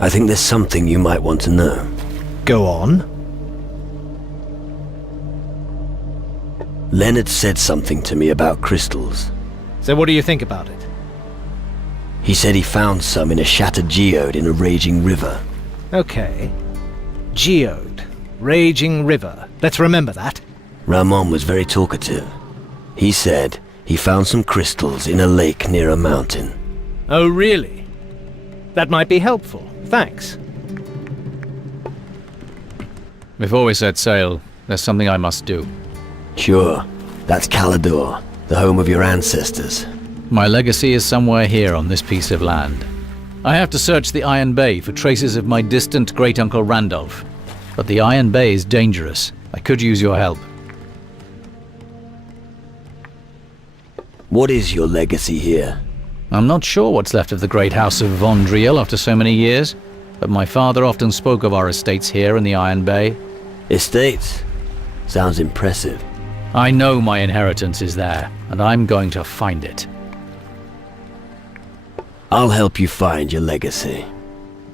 I think there's something you might want to know. Go on. Leonard said something to me about crystals. So what do you think about it? He said he found some in a shattered geode in a raging river. Okay. Geode. Raging river. Let's remember that. Ramon was very talkative. He said he found some crystals in a lake near a mountain. Oh, really? That might be helpful. Thanks. Before we set sail, there's something I must do. Sure. That's Calador, the home of your ancestors. My legacy is somewhere here on this piece of land. I have to search the Iron Bay for traces of my distant great-uncle Randolph. But the Iron Bay is dangerous. I could use your help. What is your legacy here? I'm not sure what's left of the great house of Von Driel after so many years, but my father often spoke of our estates here in the Iron Bay. Estates? Sounds impressive. I know my inheritance is there, and I'm going to find it. I'll help you find your legacy.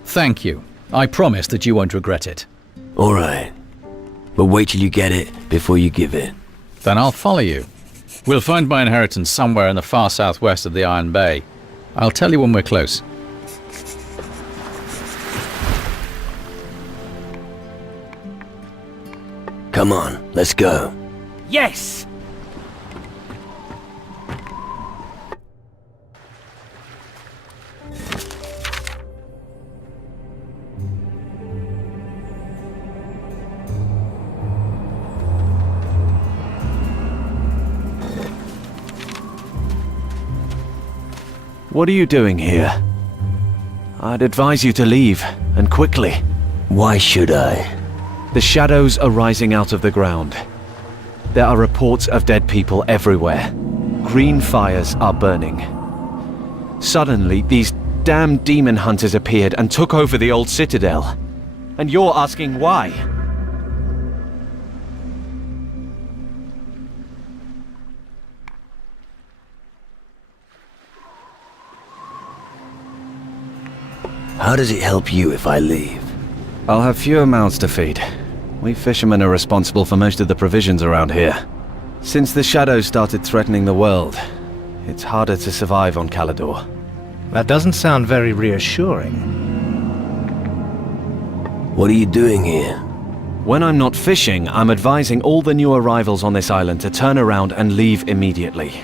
Thank you. I promise that you won't regret it. All right. But wait till you get it before you give it. Then I'll follow you. We'll find my inheritance somewhere in the far southwest of the Iron Bay. I'll tell you when we're close. Come on, let's go. Yes! What are you doing here? I'd advise you to leave, and quickly. Why should I? The shadows are rising out of the ground. There are reports of dead people everywhere. Green fires are burning. Suddenly, these damn demon hunters appeared and took over the old citadel. And you're asking why? How does it help you if I leave? I'll have fewer mouths to feed. We fishermen are responsible for most of the provisions around here. Since the shadows started threatening the world, it's harder to survive on Calador. That doesn't sound very reassuring. What are you doing here? When I'm not fishing, I'm advising all the new arrivals on this island to turn around and leave immediately.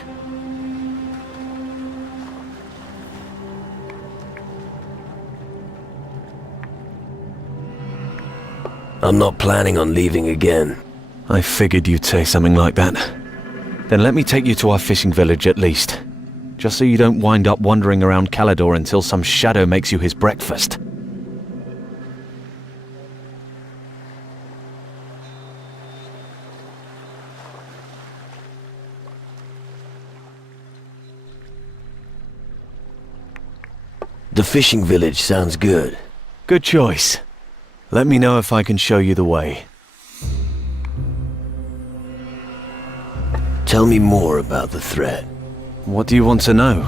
I'm not planning on leaving again. I figured you'd say something like that. Then let me take you to our fishing village at least. Just so you don't wind up wandering around Calador until some shadow makes you his breakfast. The fishing village sounds good. Good choice. Let me know if I can show you the way. Tell me more about the threat. What do you want to know?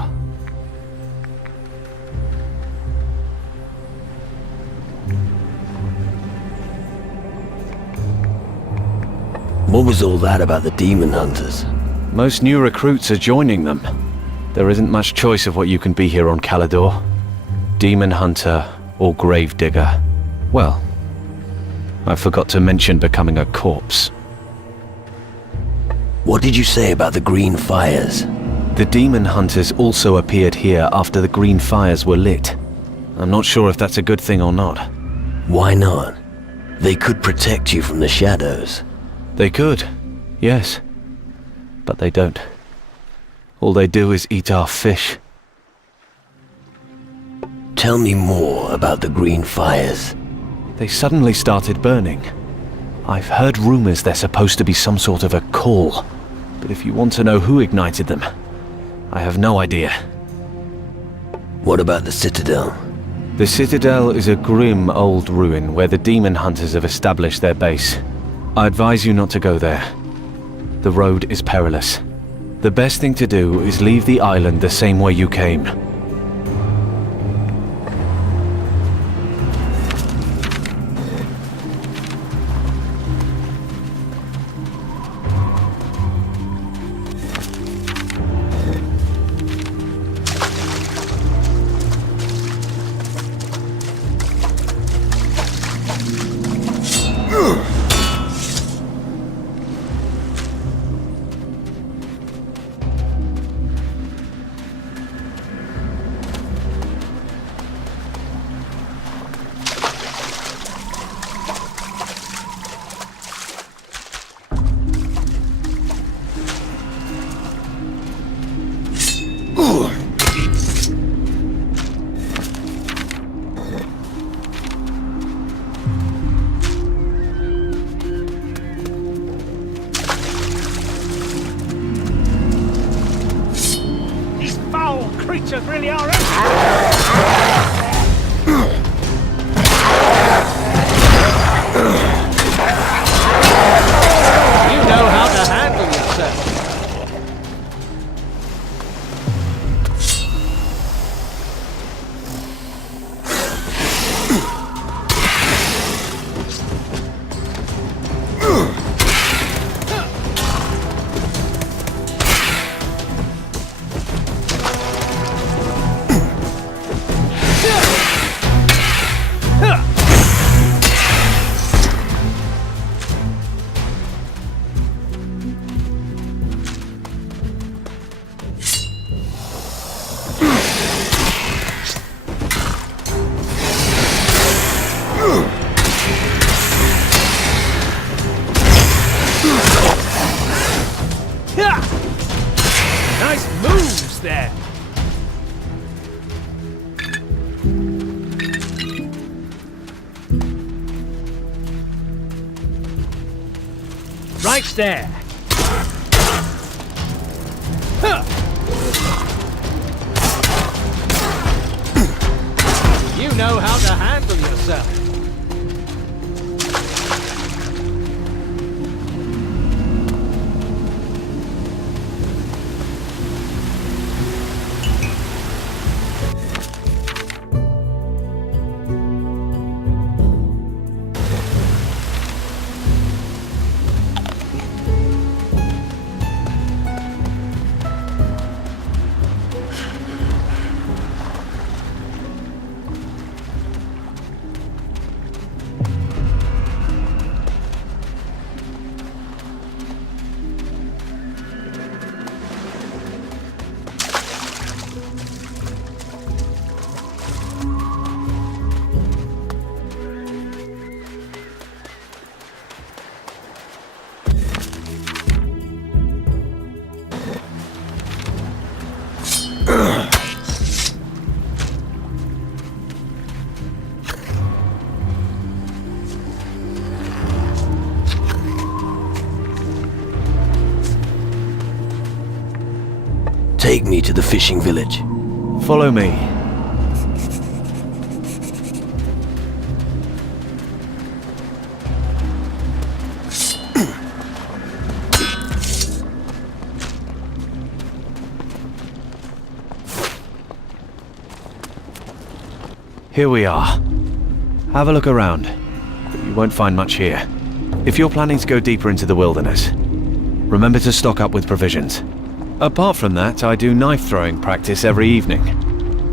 What was all that about the demon hunters? Most new recruits are joining them. There isn't much choice of what you can be here on Calador. Demon hunter or grave digger. Well, I forgot to mention becoming a corpse. What did you say about the green fires? The demon hunters also appeared here after the green fires were lit. I'm not sure if that's a good thing or not. Why not? They could protect you from the shadows. They could, yes. But they don't. All they do is eat our fish. Tell me more about the green fires. They suddenly started burning. I've heard rumors they're supposed to be some sort of a call. But if you want to know who ignited them, I have no idea. What about the Citadel? The Citadel is a grim old ruin where the demon hunters have established their base. I advise you not to go there. The road is perilous. The best thing to do is leave the island the same way you came. These foul creatures really are You know how to handle yourself. Nice moves there. Right there. You know how to handle yourself. Take me to the fishing village. Follow me. Here we are. Have a look around. You won't find much here. If you're planning to go deeper into the wilderness, remember to stock up with provisions. Apart from that, I do knife throwing practice every evening.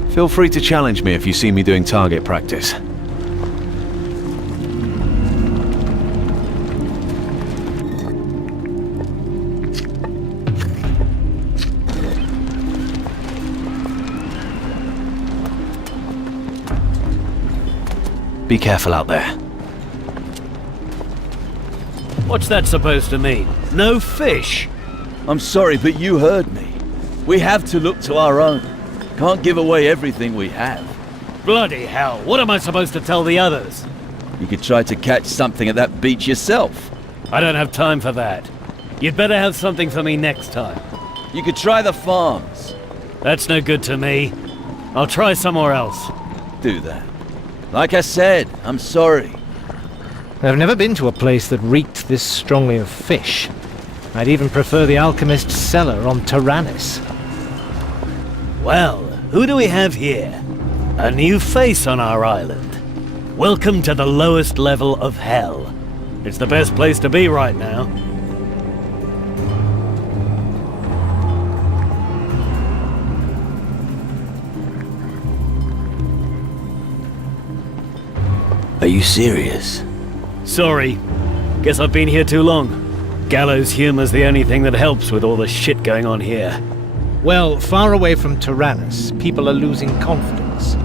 Feel free to challenge me if you see me doing target practice. Be careful out there. What's that supposed to mean? No fish? I'm sorry, but you heard me. We have to look to our own. Can't give away everything we have. Bloody hell, what am I supposed to tell the others? You could try to catch something at that beach yourself. I don't have time for that. You'd better have something for me next time. You could try the farms. That's no good to me. I'll try somewhere else. Do that. Like I said, I'm sorry. I've never been to a place that reeked this strongly of fish. I'd even prefer the alchemist's cellar on Tyrannus. Well, who do we have here? A new face on our island. Welcome to the lowest level of hell. It's the best place to be right now. Are you serious? Sorry. Guess I've been here too long. Gallows humor's the only thing that helps with all the shit going on here. Well, far away from Tyrannus, people are losing confidence.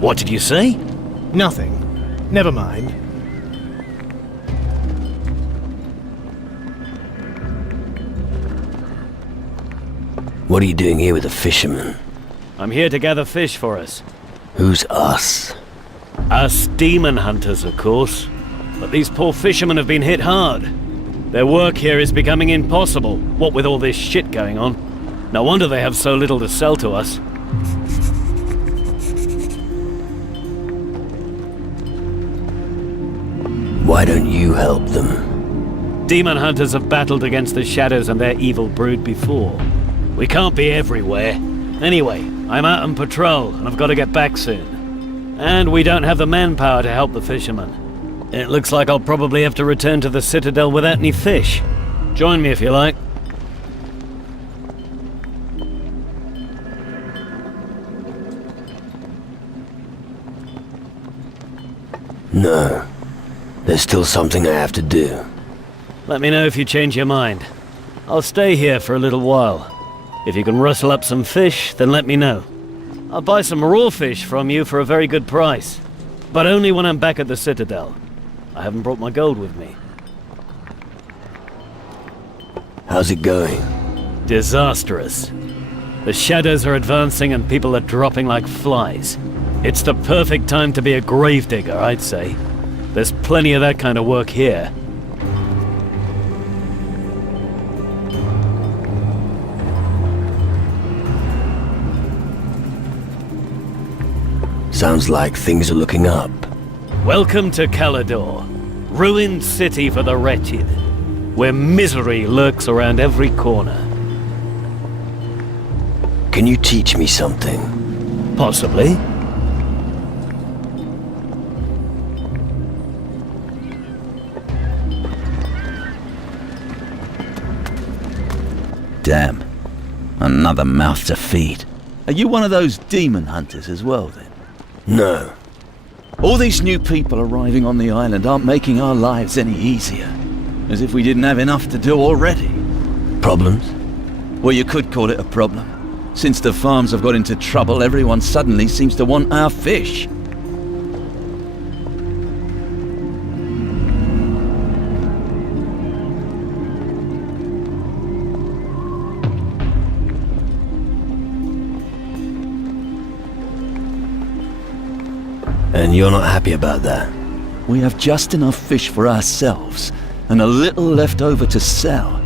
What did you say? Nothing. Never mind. What are you doing here with a fisherman? I'm here to gather fish for us. Who's us? Us demon hunters, of course. But these poor fishermen have been hit hard. Their work here is becoming impossible, what with all this shit going on. No wonder they have so little to sell to us. Why don't you help them? Demon hunters have battled against the shadows and their evil brood before. We can't be everywhere. Anyway, I'm out on patrol, and I've got to get back soon. And we don't have the manpower to help the fishermen. It looks like I'll probably have to return to the Citadel without any fish. Join me if you like. No. There's still something I have to do. Let me know if you change your mind. I'll stay here for a little while. If you can rustle up some fish, then let me know. I'll buy some raw fish from you for a very good price. But only when I'm back at the Citadel. I haven't brought my gold with me. How's it going? Disastrous. The shadows are advancing and people are dropping like flies. It's the perfect time to be a gravedigger, I'd say. There's plenty of that kind of work here. Sounds like things are looking up. Welcome to Calador, ruined city for the wretched, where misery lurks around every corner. Can you teach me something? Possibly. Damn. Another mouth to feed. Are you one of those demon hunters as well, then? No. All these new people arriving on the island aren't making our lives any easier. As if we didn't have enough to do already. Problems? Well, you could call it a problem. Since the farms have got into trouble, everyone suddenly seems to want our fish. And you're not happy about that? We have just enough fish for ourselves, and a little left over to sell.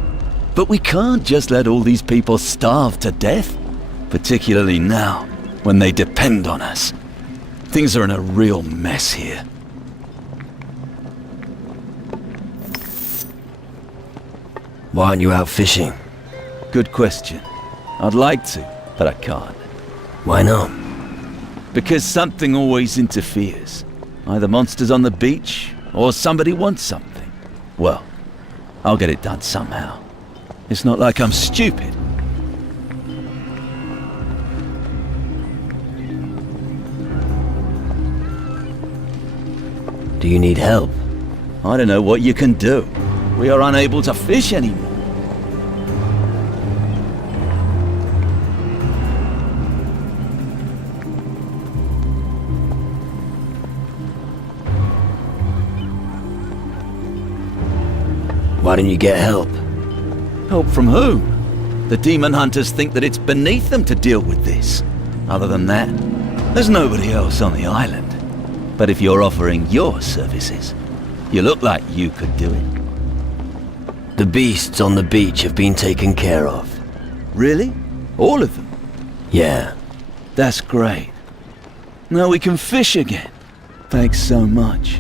But we can't just let all these people starve to death, particularly now, when they depend on us. Things are in a real mess here. Why aren't you out fishing? Good question. I'd like to, but I can't. Why not? Because something always interferes. Either monsters on the beach, or somebody wants something. Well, I'll get it done somehow. It's not like I'm stupid. Do you need help? I don't know what you can do. We are unable to fish anymore. Why don't you get help? Help from whom? The demon hunters think that it's beneath them to deal with this. Other than that, there's nobody else on the island. But if you're offering your services, you look like you could do it. The beasts on the beach have been taken care of. Really? All of them? Yeah. That's great. Now we can fish again. Thanks so much.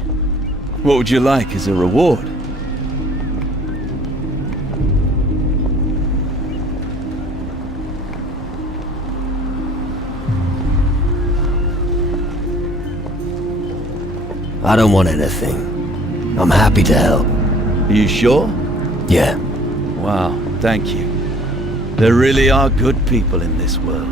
What would you like as a reward? I don't want anything. I'm happy to help. Are you sure? Yeah. Wow, thank you. There really are good people in this world.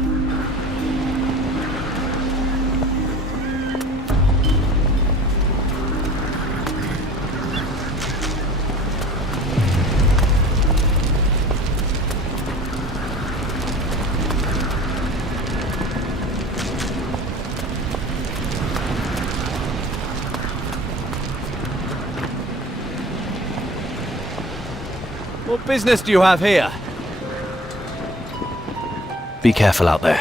What business do you have here? Be careful out there.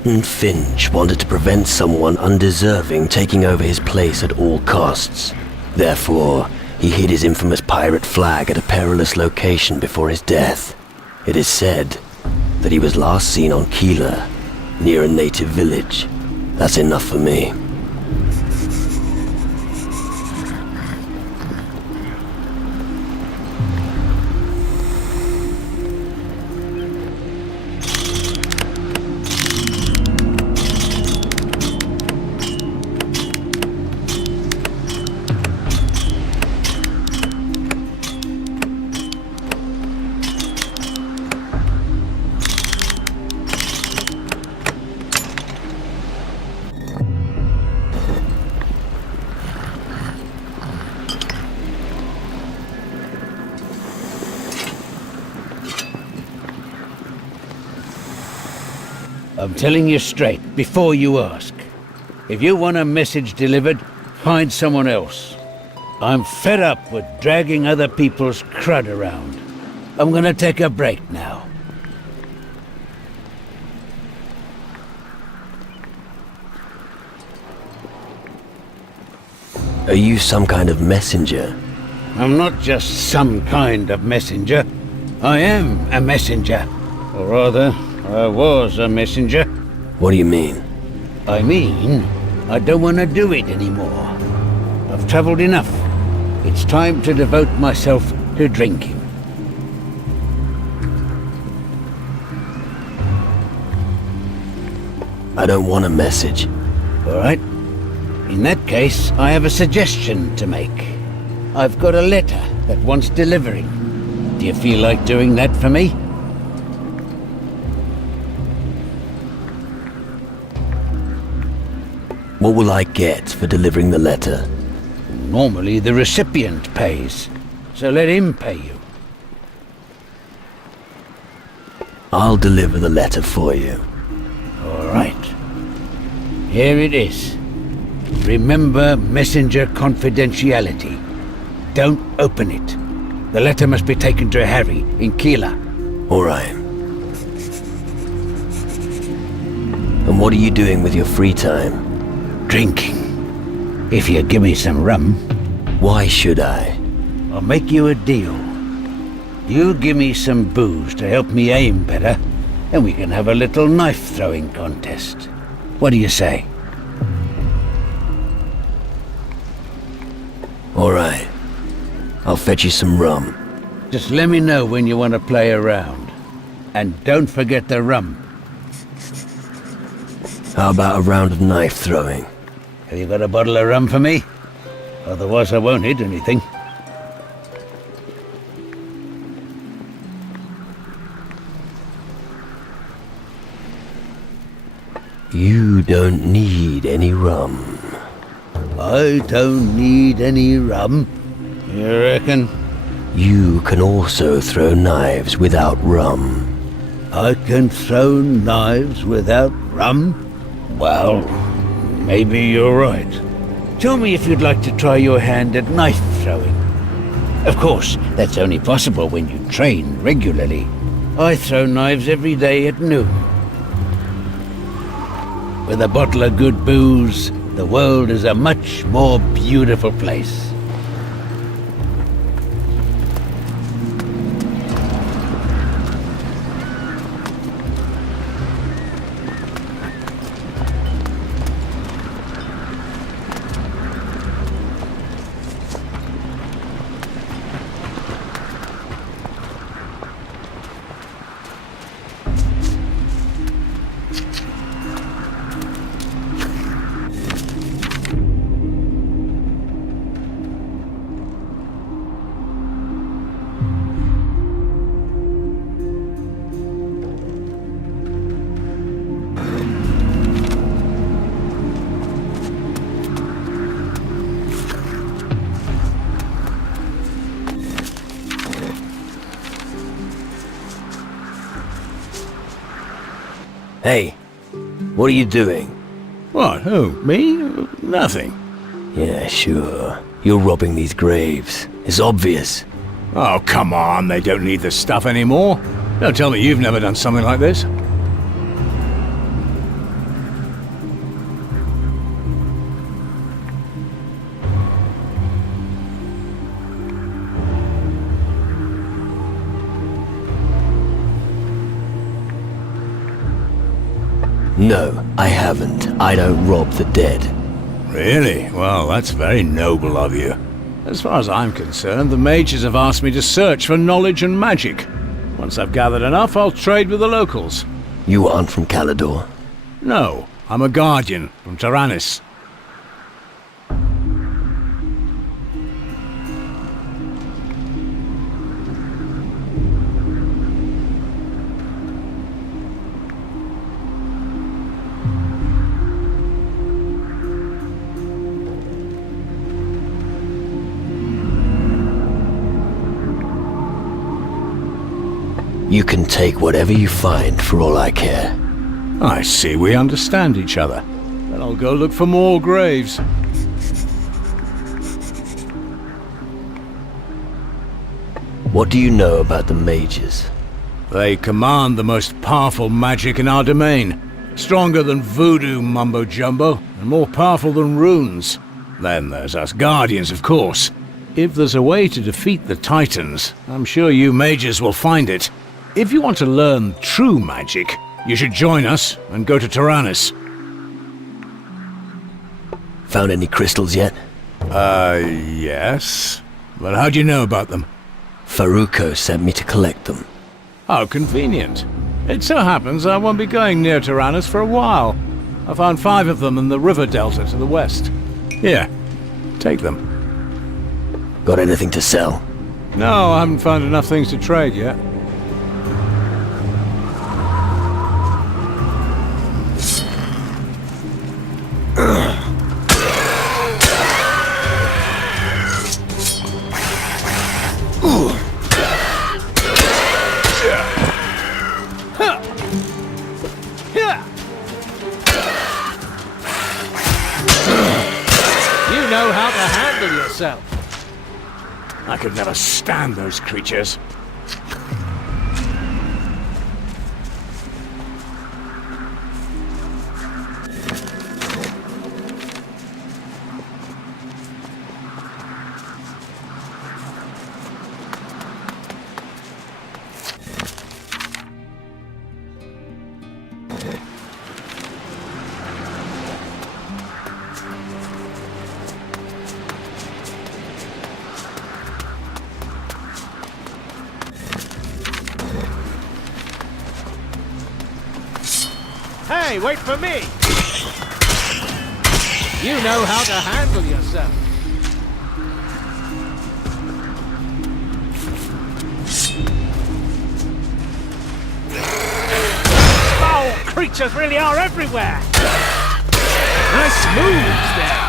Captain Finch wanted to prevent someone undeserving taking over his place at all costs. Therefore, he hid his infamous pirate flag at a perilous location before his death. It is said that he was last seen on Keeler, near a native village. That's enough for me. I'm telling you straight, before you ask. If you want a message delivered, find someone else. I'm fed up with dragging other people's crud around. I'm gonna take a break now. Are you some kind of messenger? I'm not just some kind of messenger. I am a messenger. Or rather, I was a messenger. What do you mean? I mean, I don't want to do it anymore. I've traveled enough. It's time to devote myself to drinking. I don't want a message. All right. In that case, I have a suggestion to make. I've got a letter that wants delivering. Do you feel like doing that for me? What will I get for delivering the letter? Normally the recipient pays, so let him pay you. I'll deliver the letter for you. All right. Here it is. Remember messenger confidentiality. Don't open it. The letter must be taken to Harry in Keeler. All right. And what are you doing with your free time? Drinking. If you give me some rum, Why should I? I'll make you a deal. You give me some booze to help me aim better, and we can have a little knife-throwing contest. What do you say? All right. I'll fetch you some rum. Just let me know when you want to play around. And don't forget the rum. How about a round of knife throwing? Have you got a bottle of rum for me? Otherwise I won't hit anything. You don't need any rum. I don't need any rum. You reckon? You can also throw knives without rum. I can throw knives without rum? Well, maybe you're right. Tell me if you'd like to try your hand at knife throwing. Of course, that's only possible when you train regularly. I throw knives every day at noon. With a bottle of good booze, the world is a much more beautiful place. Hey, what are you doing? What, who? Me? Nothing. Yeah, sure. You're robbing these graves. It's obvious. Oh, come on, they don't need the stuff anymore. Don't tell me you've never done something like this. No, I haven't. I don't rob the dead. Really? Well, that's very noble of you. As far as I'm concerned, the mages have asked me to search for knowledge and magic. Once I've gathered enough, I'll trade with the locals. You aren't from Calador? No, I'm a guardian from Taranis. You can take whatever you find for all I care. I see we understand each other. Then I'll go look for more graves. What do you know about the mages? They command the most powerful magic in our domain. Stronger than voodoo mumbo-jumbo, and more powerful than runes. Then there's us guardians, of course. If there's a way to defeat the Titans, I'm sure you mages will find it. If you want to learn true magic, you should join us and go to Taranis. Found any crystals yet? Yes. But how do you know about them? Faruko sent me to collect them. How convenient. It so happens I won't be going near Taranis for a while. I found 5 of them in the river delta to the west. Here, take them. Got anything to sell? No, I haven't found enough things to trade yet. You know how to handle yourself. I could never stand those creatures. Hey, wait for me! You know how to handle yourself. Foul creatures really are everywhere! Nice moves there!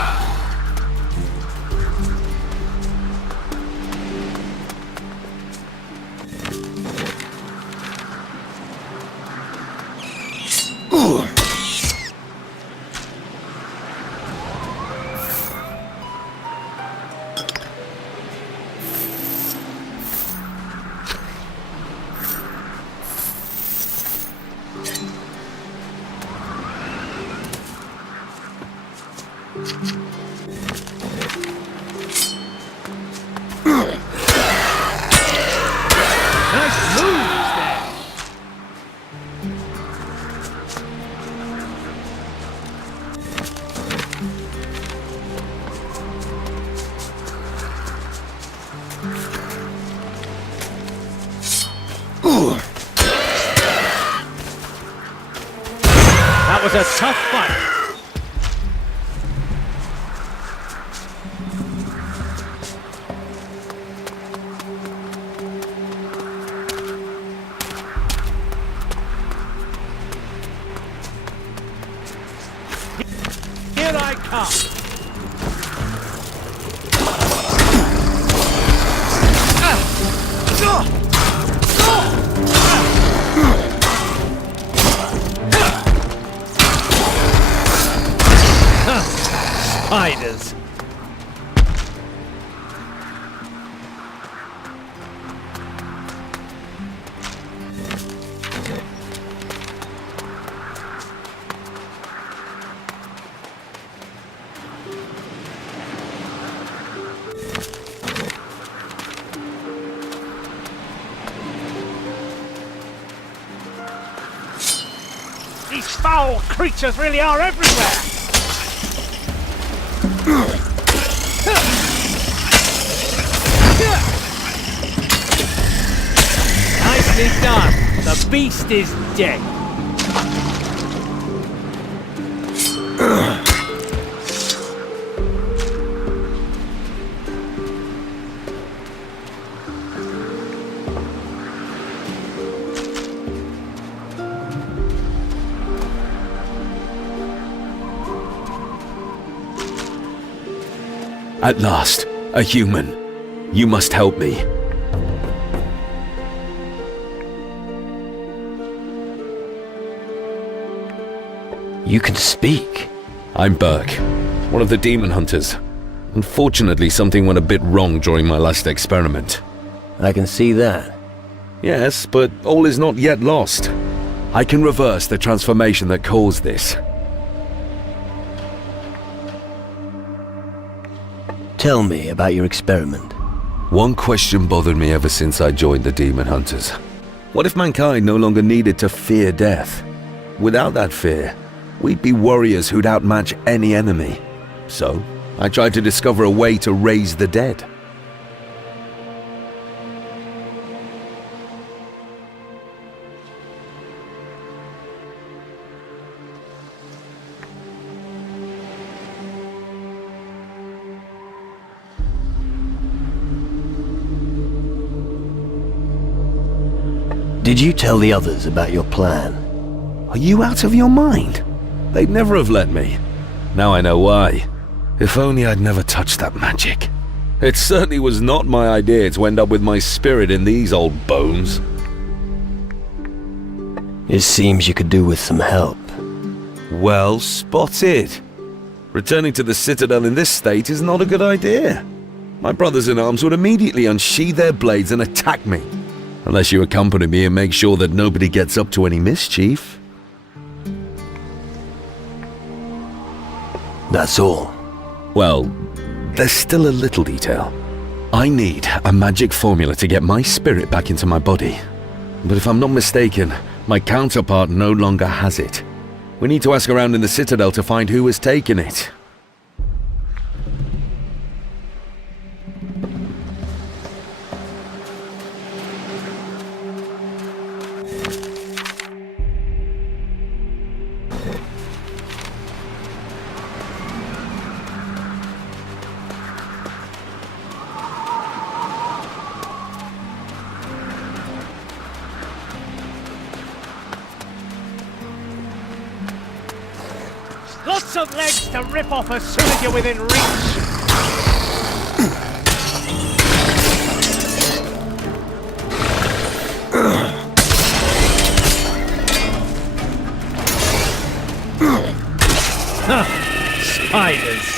Nice moves there! That was a tough fight. Here I come. Spiders. These foul creatures really are everywhere! Nicely done. The beast is dead. At last, a human. You must help me. You can speak. I'm Burke, one of the demon hunters. Unfortunately, something went a bit wrong during my last experiment. I can see that. Yes, but all is not yet lost. I can reverse the transformation that caused this. Tell me about your experiment. One question bothered me ever since I joined the demon hunters. What if mankind no longer needed to fear death? Without that fear, we'd be warriors who'd outmatch any enemy. So, I tried to discover a way to raise the dead. Did you tell the others about your plan? Are you out of your mind? They'd never have let me. Now I know why. If only I'd never touched that magic. It certainly was not my idea to end up with my spirit in these old bones. It seems you could do with some help. Well spotted. Returning to the Citadel in this state is not a good idea. My brothers in arms would immediately unsheathe their blades and attack me. Unless you accompany me and make sure that nobody gets up to any mischief. That's all. Well, there's still a little detail. I need a magic formula to get my spirit back into my body. But if I'm not mistaken, my counterpart no longer has it. We need to ask around in the Citadel to find who has taken it. Lots of legs to rip off as soon as you're within reach! Spiders!